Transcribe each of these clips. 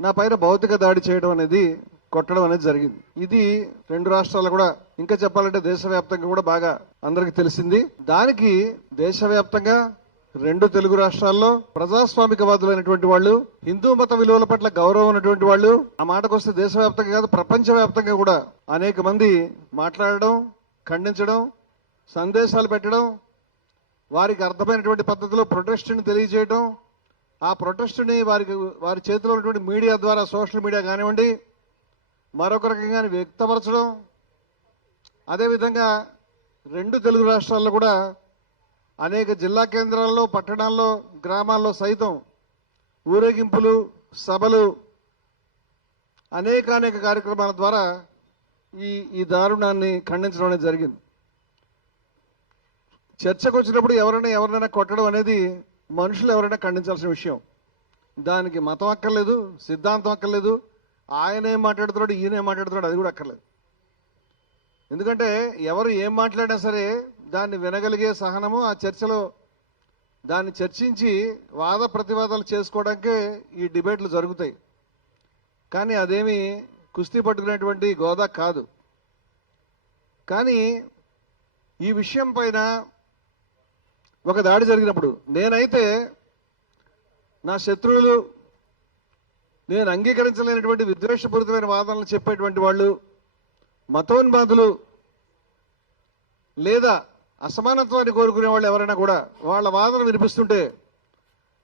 నా పైన భౌతిక దాడి చేయడం అనేది, కొట్టడం అనేది జరిగింది. ఇది రెండు రాష్ట్రాలు కూడా, ఇంకా చెప్పాలంటే దేశవ్యాప్తంగా కూడా బాగా అందరికి తెలిసింది. దానికి దేశవ్యాప్తంగా రెండు తెలుగు రాష్ట్రాల్లో ప్రజాస్వామికవాదులైనటువంటి వాళ్ళు, హిందూ మత విలువల పట్ల గౌరవం ఉన్నటువంటి వాళ్ళు, ఆ మాటకొస్తే దేశవ్యాప్తంగా కాదు ప్రపంచవ్యాప్తంగా కూడా అనేక మంది మాట్లాడడం, ఖండించడం, సందేశాలు పెట్టడం, వారికి అర్థమైనటువంటి పద్ధతిలో ప్రొటెస్ట్ని తెలియజేయడం, ఆ ప్రొటెస్ట్ని వారి చేతిలో ఉన్నటువంటి మీడియా ద్వారా, సోషల్ మీడియా కానివ్వండి, మరొక రకంగా వ్యక్తపరచడం. అదేవిధంగా రెండు తెలుగు రాష్ట్రాల్లో కూడా అనేక జిల్లా కేంద్రాల్లో, పట్టణాల్లో, గ్రామాల్లో సైతం ఊరేగింపులు, సభలు, అనేక కార్యక్రమాల ద్వారా ఈ దారుణాన్ని ఖండించడం అనేది జరిగింది. చర్చకు వచ్చినప్పుడు ఎవరైనా కొట్టడం అనేది మనుషులు ఎవరైనా ఖండించాల్సిన విషయం. దానికి మతం అక్కర్లేదు, సిద్ధాంతం అక్కర్లేదు, ఆయనేం మాట్లాడుతున్నాడు, ఈయనేం మాట్లాడుతున్నాడు, అది కూడా అక్కర్లేదు. ఎందుకంటే ఎవరు ఏం మాట్లాడినా సరే దాన్ని వినగలిగే సహనము, ఆ చర్చలో దాన్ని చర్చించి వాద ప్రతివాదాలు చేసుకోవడానికే ఈ డిబేట్లు జరుగుతాయి. కానీ అదేమి కుస్తీ పట్టుకునేటువంటి గోదా కాదు. కానీ ఈ విషయం పైన ఒక దాడి జరిగినప్పుడు నేనైతే నా శత్రువులు, నేను అంగీకరించలేనటువంటి విద్వేషపూరితమైన వాదనలు చెప్పేటువంటి వాళ్ళు, మతోన్మాదులు లేదా అసమానత్వాన్ని కోరుకునే వాళ్ళు ఎవరైనా కూడా వాళ్ళ వాదన వినిపిస్తుంటే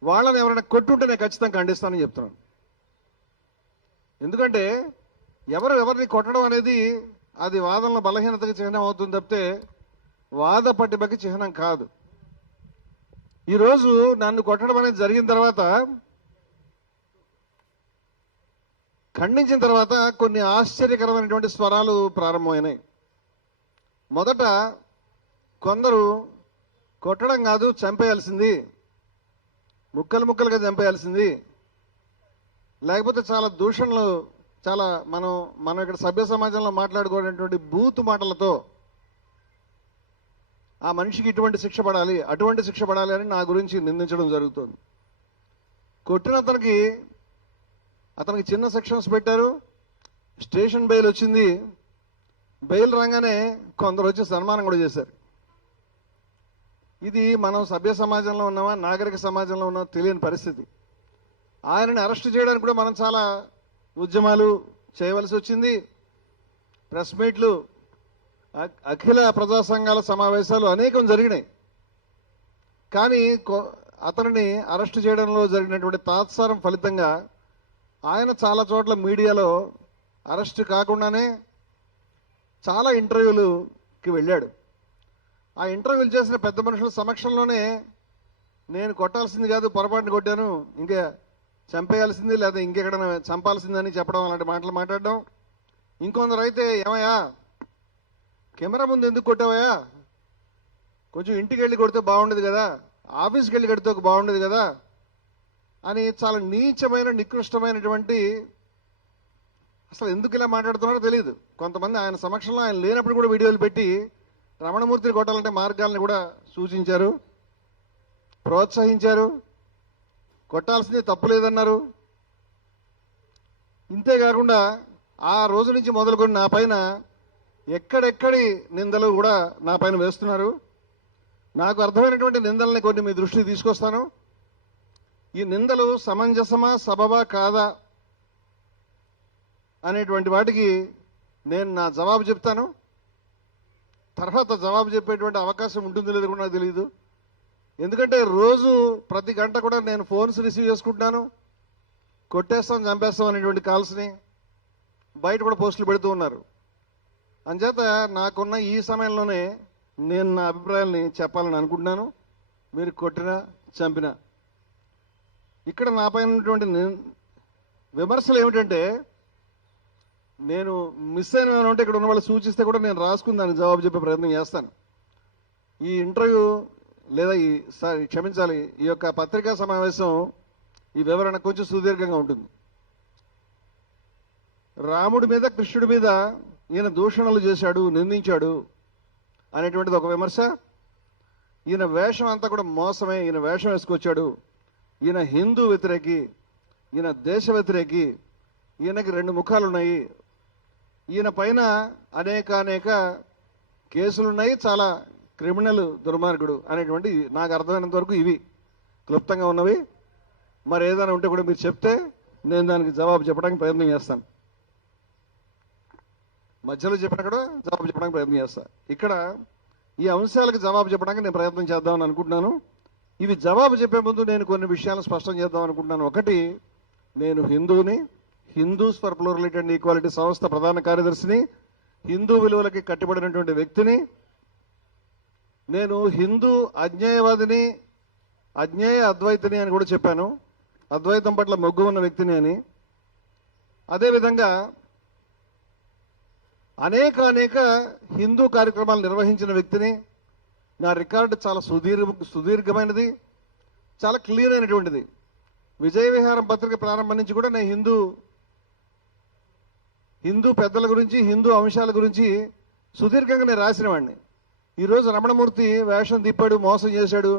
వాళ్ళని ఎవరైనా కొట్టుంటే నేను ఖచ్చితంగా ఖండిస్తానని చెప్తున్నాను. ఎందుకంటే ఎవరిని కొట్టడం అనేది అది వాదనల బలహీనతకి చిహ్నం అవుతుంది తప్పితే వాద పట్టింపుకి చిహ్నం కాదు. ఈరోజు నన్ను కొట్టడం అనేది జరిగిన తర్వాత, ఖండించిన తర్వాత కొన్ని ఆశ్చర్యకరమైనటువంటి స్వరాలు ప్రారంభమైనాయి. మొదట కొందరు కొట్టడం కాదు, చంపేయాల్సింది, ముక్కలుగా చంపేయాల్సింది, లేకపోతే చాలా దూషణలు, చాలా మనం ఇక్కడ సభ్య సమాజంలో మాట్లాడుకునేటువంటి బూతు మాటలతో ఆ మనిషికి ఇటువంటి శిక్ష పడాలి, అటువంటి శిక్ష పడాలి అని నా గురించి నిందించడం జరుగుతుంది. కొట్టిన అతనికి చిన్న సెక్షన్స్ పెట్టారు, స్టేషన్ బెయిల్ వచ్చింది. బెయిల్ రాగానే కొందరు వచ్చి సన్మానం కూడా చేశారు. ఇది మనం సభ్య సమాజంలో ఉన్నామా, నాగరిక సమాజంలో ఉన్నామా తెలియని పరిస్థితి. ఆయనని అరెస్ట్ చేయడానికి కూడా మనం చాలా ఉద్యమాలు చేయవలసి వచ్చింది. ప్రెస్ మీట్లు, అఖిల ప్రజా సంఘాల సమావేశాలు అనేకం జరిగినాయి. కానీ అతనిని అరెస్ట్ చేయడంలో జరిగినటువంటి తాత్సారం ఫలితంగా ఆయన చాలా చోట్ల మీడియాలో అరెస్ట్ కాకుండానే చాలా ఇంటర్వ్యూలకి వెళ్ళాడు. ఆ ఇంటర్వ్యూలు చేసిన పెద్ద మనుషుల సమక్షంలోనే నేను కొట్టాల్సింది కాదు, పొరపాటున కొట్టాను, ఇంకా చంపేయాల్సింది లేదా ఇంకెక్కడైనా చంపాల్సిందని చెప్పడం, అలాంటి మాటలు మాట్లాడడం. ఇంకొందరు అయితే, ఏమయ్యా కెమెరా ముందు ఎందుకు కొట్టావయ్యా, కొంచెం ఇంటికి వెళ్ళి కొడితే బాగుండేది కదా, ఆఫీస్కి వెళ్ళి కొడితే బాగుండేది కదా అని చాలా నీచమైన, నికృష్టమైనటువంటి, అసలు ఎందుకు ఇలా మాట్లాడుతున్నారో తెలియదు. కొంతమంది ఆయన సమక్షంలో, ఆయన లేనప్పుడు కూడా వీడియోలు పెట్టి రమణమూర్తిని కొట్టాలంటే మార్గాలను కూడా సూచించారు, ప్రోత్సహించారు, కొట్టాల్సింది తప్పు లేదన్నారు. ఇంతేకాకుండా ఆ రోజు నుంచి మొదలుకొని నా పైన ఎక్కడెక్కడి నిందలు కూడా నా పైన వేస్తున్నారు. నాకు అర్థమైనటువంటి నిందల్ని కొన్ని మీ దృష్టికి తీసుకొస్తాను. ఈ నిందలు సమంజసమా, సబబా కాదా అనేటువంటి వాటికి నేను నా జవాబు చెప్తాను. తర్వాత జవాబు చెప్పేటువంటి అవకాశం ఉంటుందో లేదో కూడా నాకు తెలియదు. ఎందుకంటే రోజు ప్రతి గంట కూడా నేను ఫోన్స్ రిసీవ్ చేసుకుంటున్నాను. కొట్టేస్తాం, చంపేస్తాం అనేటువంటి కాల్స్ని బయట కూడా పోస్టులు పెడుతూ ఉన్నారు. అంచేత నాకున్న ఈ సమయంలోనే నేను నా అభిప్రాయాల్ని చెప్పాలని అనుకుంటున్నాను. మీరు కొట్టినా, చంపినా. ఇక్కడ నా పైన ఉన్నటువంటి విమర్శలు ఏమిటంటే, నేను మిస్ అయిన ఉంటే ఇక్కడ ఉన్న వాళ్ళు సూచిస్తే కూడా నేను రాసుకుని దానికి జవాబు చెప్పే ప్రయత్నం చేస్తాను. ఈ ఇంటర్వ్యూ లేదా క్షమించాలి, ఈ యొక్క పత్రికా సమావేశం, ఈ వివరణ కొంచెం సుదీర్ఘంగా ఉంటుంది. రాముడి మీద, కృష్ణుడి మీద ఈయన దూషణలు చేశాడు, నిందించాడు అనేటువంటిది ఒక విమర్శ. ఈయన వేషం అంతా కూడా మోసమే, ఈయన వేషం వేసుకొచ్చాడు, ఈయన హిందూ వ్యతిరేకి, ఈయన దేశ వ్యతిరేకి, ఈయనకి 2 ముఖాలు ఉన్నాయి. ఈయన పైన అనేక కేసులున్నాయి, చాలా క్రిమినల్ దుర్మార్గుడు అనేటువంటి నాకు అర్థమైనంత వరకు ఇవి క్లుప్తంగా ఉన్నవి. మరి ఏదైనా ఉంటే కూడా మీరు చెప్తే నేను దానికి జవాబు చెప్పడానికి ప్రయత్నం చేస్తాను. మధ్యలో చెప్పినా కూడా జవాబు చెప్పడానికి ప్రయత్నం చేస్తాను. ఇక్కడ ఈ అంశాలకు జవాబు చెప్పడానికి నేను ప్రయత్నం చేద్దామని అనుకుంటున్నాను. ఇవి జవాబు చెప్పే ముందు నేను కొన్ని విషయాలు స్పష్టం చేద్దాం అనుకుంటున్నాను. ఒకటి, నేను హిందూని, Hindus for plurality and equality సంస్థ ప్రధాన కార్యదర్శిని, హిందూ విలువలకి కట్టుబడినటువంటి వ్యక్తిని. నేను హిందూ అజ్ఞేయవాదిని, అజ్ఞేయ అద్వైతిని అని కూడా చెప్పాను. అద్వైతం పట్ల మొగ్గు ఉన్న వ్యక్తిని అని. అదేవిధంగా అనేక హిందూ కార్యక్రమాలు నిర్వహించిన వ్యక్తిని. నా రికార్డు చాలా సుదీర్ఘమైనది, చాలా క్లియర్ అయినటువంటిది. విజయ విహారం పత్రిక ప్రారంభం నుంచి కూడా నేను హిందూ పెద్దల గురించి, హిందూ అంశాల గురించి సుదీర్ఘంగా నేను రాసిన వాడిని. ఈరోజు రమణమూర్తి వేషం తిప్పాడు, మోసం చేశాడు,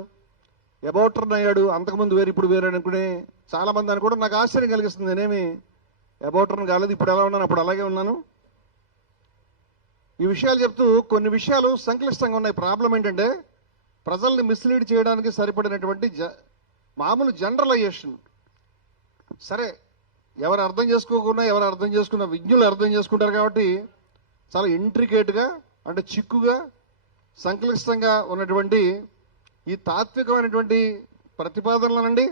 అబౌటర్న్ అయ్యాడు, అంతకుముందు వేరు ఇప్పుడు వేరు అనుకునే చాలా మంది అని కూడా నాకు ఆశ్చర్యం కలిగిస్తుంది. నేనేమి అబౌటర్న్ కాలేదు, ఇప్పుడు ఎలా ఉన్నాను అప్పుడు అలాగే ఉన్నాను. ఈ విషయాలు చెప్తూ కొన్ని విషయాలు సంక్లిష్టంగా ఉన్నాయి. ప్రాబ్లం ఏంటంటే ప్రజల్ని మిస్లీడ్ చేయడానికి సరిపడినటువంటి మామూలు జనరలైజేషన్. సరే, ఎవరు అర్థం చేసుకోకుండా ఎవరు అర్థం చేసుకున్న విజ్ఞులు అర్థం చేసుకుంటారు కాబట్టి చాలా ఇంట్రికేట్గా, అంటే చిక్కుగా, సంక్లిష్టంగా ఉన్నటువంటి ఈ తాత్వికమైనటువంటి ప్రతిపాదనలనండి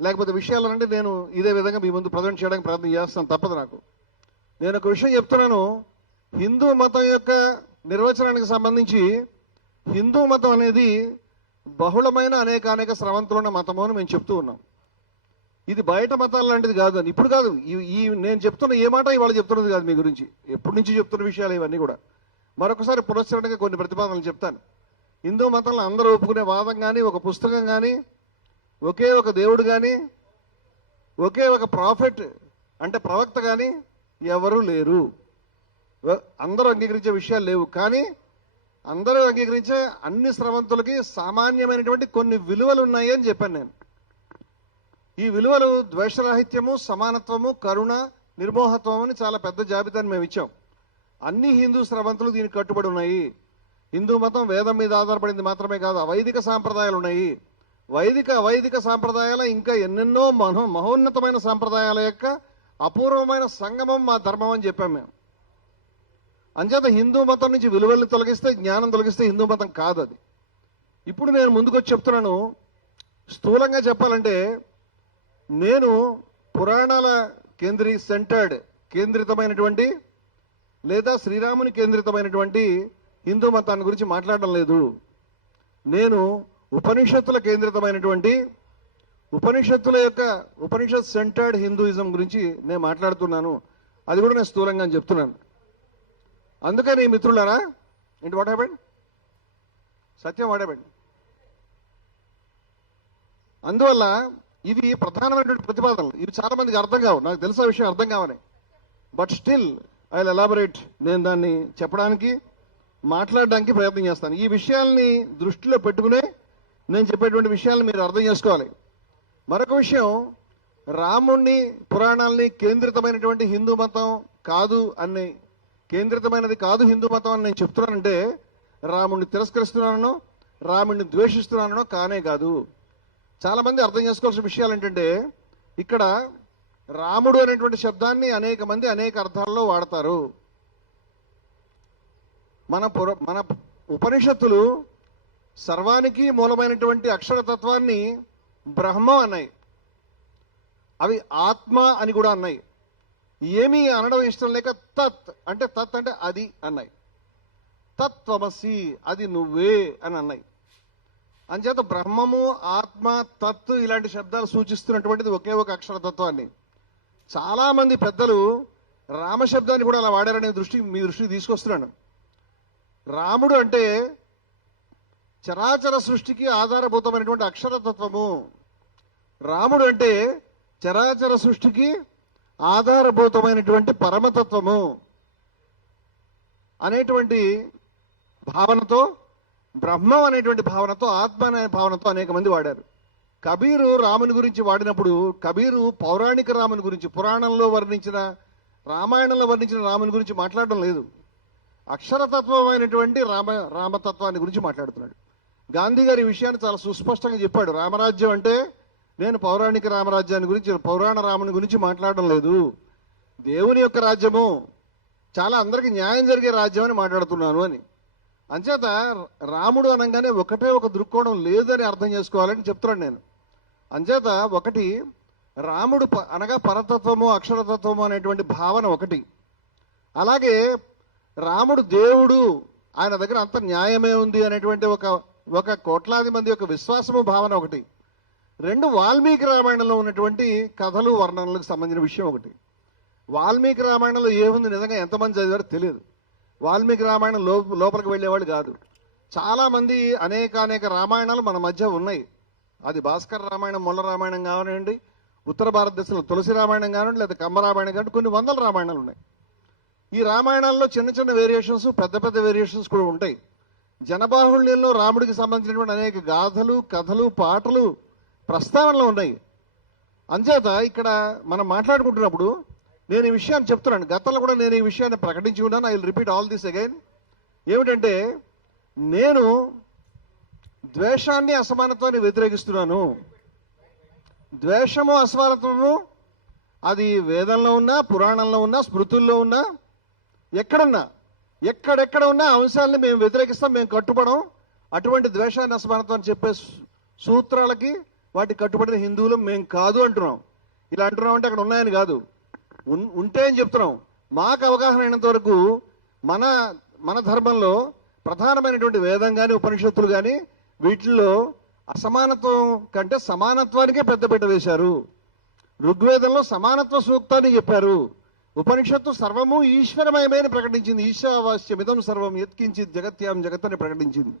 లేకపోతే విషయాలనండి నేను ఇదే విధంగా మీ ముందు ప్రజెంట్ చేయడానికి ప్రయత్నం చేస్తాను. తప్పదు నాకు. నేను ఒక విషయం చెప్తున్నాను. హిందూ మతం యొక్క నిర్వచనానికి సంబంధించి హిందూ మతం అనేది బహుళమైన అనేక స్రవంతులున్న మతము అని మేము చెప్తూ ఉన్నాం. ఇది బయట మతాలు లాంటిది కాదు అని. ఇప్పుడు కాదు, ఈ నేను చెప్తున్న ఏ మాట ఇవాళ చెప్తున్నది కాదు మీ గురించి. ఎప్పటి నుంచి చెప్తున్న విషయాలు ఇవన్నీ కూడా. మరొకసారి పునశ్చరణగా కొన్ని ప్రతిపాదనలు చెప్తాను. హిందూ మతంలో అందరూ ఒప్పుకునే వాదం కానీ, ఒక పుస్తకం కానీ, ఒకే ఒక దేవుడు కానీ, ఒకే ఒక ప్రాఫెట్ అంటే ప్రవక్త కానీ ఎవరూ లేరు. అందరూ అంగీకరించే విషయాలు లేవు. కానీ అందరూ అంగీకరించే అన్ని స్రవంతులకి సామాన్యమైనటువంటి కొన్ని విలువలు ఉన్నాయి అని చెప్పాను నేను. ఈ విలువలు ద్వేషరాహిత్యము, సమానత్వము, కరుణ, నిర్మోహత్వం అని చాలా పెద్ద జాబితాను మేము ఇచ్చాం. అన్ని హిందూ స్రవంతులు దీనికి కట్టుబడి ఉన్నాయి. హిందూ మతం వేదం మీద ఆధారపడింది మాత్రమే కాదు, అవైదిక సాంప్రదాయాలు ఉన్నాయి. అవైదిక సాంప్రదాయాల ఇంకా ఎన్నెన్నో మహోన్నతమైన సాంప్రదాయాల యొక్క అపూర్వమైన సంగమం మా ధర్మం అని చెప్పాం మేము. అంచేత హిందూ మతం నుంచి విలువల్ని తొలగిస్తే, జ్ఞానం తొలగిస్తే హిందూ మతం కాదు అది. ఇప్పుడు నేను ముందుకొచ్చి చెప్తున్నాను. స్థూలంగా చెప్పాలంటే నేను పురాణాల కేంద్రితమైనటువంటి లేదా శ్రీరాముని కేంద్రితమైనటువంటి హిందూ మతాన్ని గురించి మాట్లాడడం లేదు. నేను ఉపనిషత్తుల కేంద్రితమైనటువంటి ఉపనిషత్ సెంటర్డ్ హిందూయిజం గురించి నేను మాట్లాడుతున్నాను. అది కూడా నేను స్థూలంగా చెప్తున్నాను. అందుకని మిత్రులారా, ఏంటి what happened? Satyam what happened? అందువల్ల ఇవి ప్రధానమైనటువంటి ప్రతిపాదనలు. ఇవి చాలా మందికి అర్థం కావు, నాకు తెలిసిన విషయం అర్థం కావని. But still I will elaborate. నేను దాన్ని చెప్పడానికి, మాట్లాడడానికి ప్రయత్నం చేస్తాను. ఈ విషయాల్ని దృష్టిలో పెట్టుకునే నేను చెప్పేటువంటి విషయాలను మీరు అర్థం చేసుకోవాలి. మరొక విషయం, రాముణ్ణి, పురాణాలని కేంద్రితమైనటువంటి హిందూ మతం కాదు అని, కేంద్రితమైనది కాదు హిందూ మతం అని నేను చెప్తున్నానంటే రాముణ్ణి తిరస్కరిస్తున్నానో, రాముణ్ణి ద్వేషిస్తున్నానో కానే కాదు. చాలా మంది అర్థం చేసుకోవాల్సిన విషయాలు ఏంటంటే, ఇక్కడ రాముడు అనేటువంటి శబ్దాన్ని అనేక మంది అనేక అర్థాల్లో వాడతారు. మన ఉపనిషత్తులు సర్వానికి మూలమైనటువంటి అక్షరతత్వాన్ని బ్రహ్మం అన్నాయి. అవి ఆత్మ అని కూడా అన్నాయి. ఏమీ అనడం ఇష్టం లేక తత్ అంటే అది అన్నాయి. తత్వమసి, అది నువ్వే అని అన్నాయి. అంచేత బ్రహ్మము, ఆత్మ, తత్ ఇలాంటి శబ్దాలు సూచిస్తున్నటువంటిది ఒకే ఒక అక్షరతత్వాన్ని. చాలా మంది పెద్దలు రామశబ్దాన్ని కూడా అలా వాడారనే మీ దృష్టికి తీసుకొస్తున్నాను. రాముడు అంటే చరాచర సృష్టికి ఆధారభూతమైనటువంటి అక్షరతత్వము. రాముడు అంటే చరాచర సృష్టికి ఆధారభూతమైనటువంటి పరమతత్వము అనేటువంటి భావనతో, బ్రహ్మం అనేటువంటి భావనతో, ఆత్మ అనే భావనతో అనేక మంది వాడారు. కబీరు రాముని గురించి వాడినప్పుడు కబీరు పౌరాణిక రాముని గురించి, పురాణంలో వర్ణించిన, రామాయణంలో వర్ణించిన రాముని గురించి మాట్లాడడం లేదు. అక్షరతత్వమైనటువంటి రామతత్వాన్ని గురించి మాట్లాడుతున్నాడు. గాంధీ గారి ఈ విషయాన్ని చాలా సుస్పష్టంగా చెప్పాడు. రామరాజ్యం అంటే నేను పౌరాణిక రామరాజ్యాన్ని గురించి, పౌరాణ రాముని గురించి మాట్లాడడం లేదు, దేవుని యొక్క రాజ్యము, చాలా అందరికీ న్యాయం జరిగే రాజ్యం అని మాట్లాడుతున్నాను అని. అంచేత రాముడు అనగానే ఒకటే ఒక దృక్కోణం లేదని అర్థం చేసుకోవాలని చెప్తున్నాను నేను. అంచేత ఒకటి, రాముడు అనగా పరతత్వము, అక్షరతత్వము అనేటువంటి భావన ఒకటి. అలాగే రాముడు దేవుడు, ఆయన దగ్గర అంత న్యాయమే ఉంది అనేటువంటి ఒక కోట్లాది మంది యొక్క విశ్వాసము, భావన ఒకటి. రెండు, వాల్మీకి రామాయణంలో ఉన్నటువంటి కథలు, వర్ణనలకు సంబంధించిన విషయం ఒకటి. వాల్మీకి రామాయణంలో ఏముంది నిజంగా ఎంతమంది చదివారో తెలియదు. వాల్మీకి రామాయణం లోపలికి వెళ్ళేవాళ్ళు కాదు. చాలామంది అనేక రామాయణాలు మన మధ్య ఉన్నాయి. అది భాస్కర రామాయణం, మొల్ల రామాయణం కానివ్వండి, ఉత్తర భారతదేశంలో తులసి రామాయణం కానివ్వండి, లేదా కమ్మ రామాయణం కానివ్వండి, కొన్ని వందల రామాయణాలు ఉన్నాయి. ఈ రామాయణాల్లో చిన్న చిన్న వేరియేషన్స్, పెద్ద వేరియేషన్స్ కూడా ఉంటాయి. జనబాహుళ్యంలో రాముడికి సంబంధించినటువంటి అనేక గాథలు, కథలు, పాటలు, ప్రస్తావనలు ఉన్నాయి. అంచేత ఇక్కడ మనం మాట్లాడుకుంటున్నప్పుడు నేను ఈ విషయాన్ని చెప్తున్నాను. గతంలో కూడా నేను ఈ విషయాన్ని ప్రకటించి ఉన్నాను. I will repeat all this again. ఏమిటంటే, నేను ద్వేషాన్ని, అసమానత్వాన్ని వ్యతిరేకిస్తున్నాను. ద్వేషము, అసమానత్వము అది వేదంలో ఉన్నా, పురాణంలో ఉన్నా, స్మృతుల్లో ఉన్నా, ఎక్కడెక్కడ ఉన్న అంశాలని మేము వ్యతిరేకిస్తాం, మేము కట్టుబడం. అటువంటి ద్వేషాన్ని, అసమానత్వాన్ని చెప్పే సూత్రాలకి, వాటి కట్టుబడిన హిందువులు మేము కాదు అంటున్నాం. ఇలా అంటున్నాం అంటే అక్కడ ఉన్నాయని కాదు, ఉంటే అని చెప్తున్నాం. మాకు అవగాహన అయినంత వరకు మన ధర్మంలో ప్రధానమైనటువంటి వేదం కానీ, ఉపనిషత్తులు కానీ, వీటిల్లో అసమానత్వం కంటే సమానత్వానికే పెద్దపీట వేశారు. ఋగ్వేదంలో సమానత్వ సూక్తాన్ని చెప్పారు. ఉపనిషత్తు సర్వము ఈశ్వరమయమని ప్రకటించింది. ఈశావాస్యమిదం సర్వం యత్కించిత్ జగత్యాం జగత్ అని ప్రకటించింది.